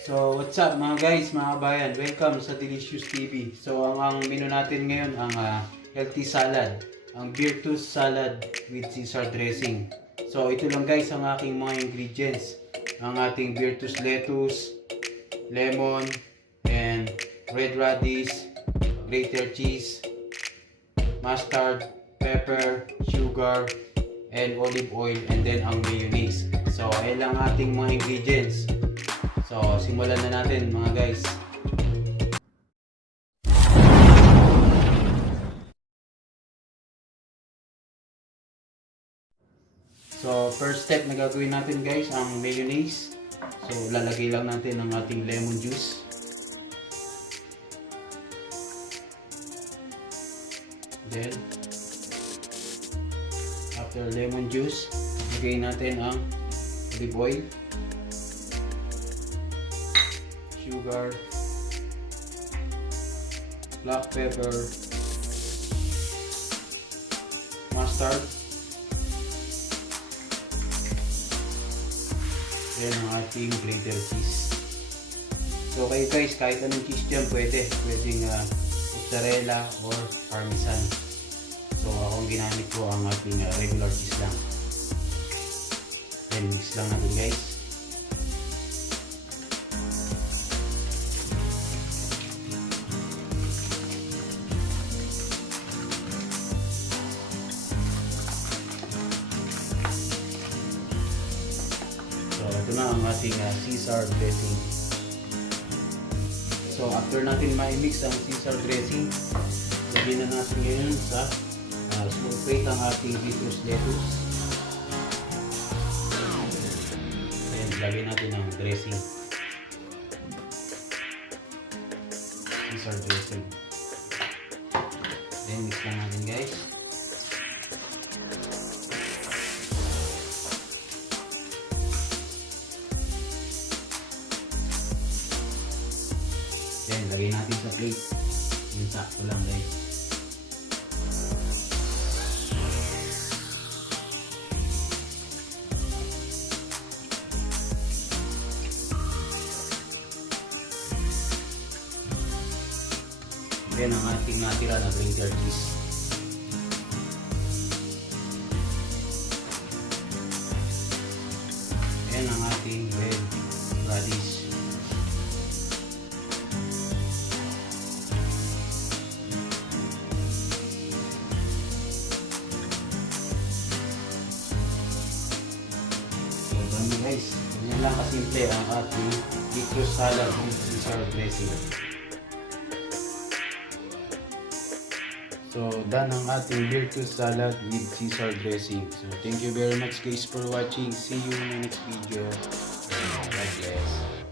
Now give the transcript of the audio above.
So, what's up mga guys, mga kabayan? Welcome sa Delicious TV. So, ang menu natin ngayon ang healthy salad. Ang beer toast salad with Caesar dressing. So, ito lang guys ang aking mga ingredients. Ang ating beer toast lettuce, lemon, and red radish, grated cheese, mustard, pepper, sugar, and olive oil, and then ang mayonnaise. So, ayan lang ating mga ingredients. So, simulan na natin mga guys. So, first step na gagawin natin guys, ang mayonnaise. So, lalagay lang natin ang ating lemon juice. Then, after lemon juice, lagay natin ang olive oil, sugar, black pepper, mustard, then ang ating grated cheese. So kayo guys, kahit anong cheese dyan pwede. Pwedeng mozzarella or parmesan. So akong ginamit ko ang ating regular cheese lang. Then mix lang natin guys. Ito na ang ating Caesar dressing. So after natin ma-mix ang Caesar dressing, lagyan na natin ngayon sa small plate ang ating citrus lettuce. Then lagyan natin ang dressing. Caesar dressing. Then mix lang natin guys. Then, lagay natin sa plate. Yung sakto lang guys. Then, ang ating natira na grated cheese. Then, ang ating red radish. Guys, ganyan lang kasimple ang ating citrus salad with Caesar dressing. So, done ang ating beer toast salad with Caesar dressing. So, thank you very much guys for watching. See you in the next video. God bless.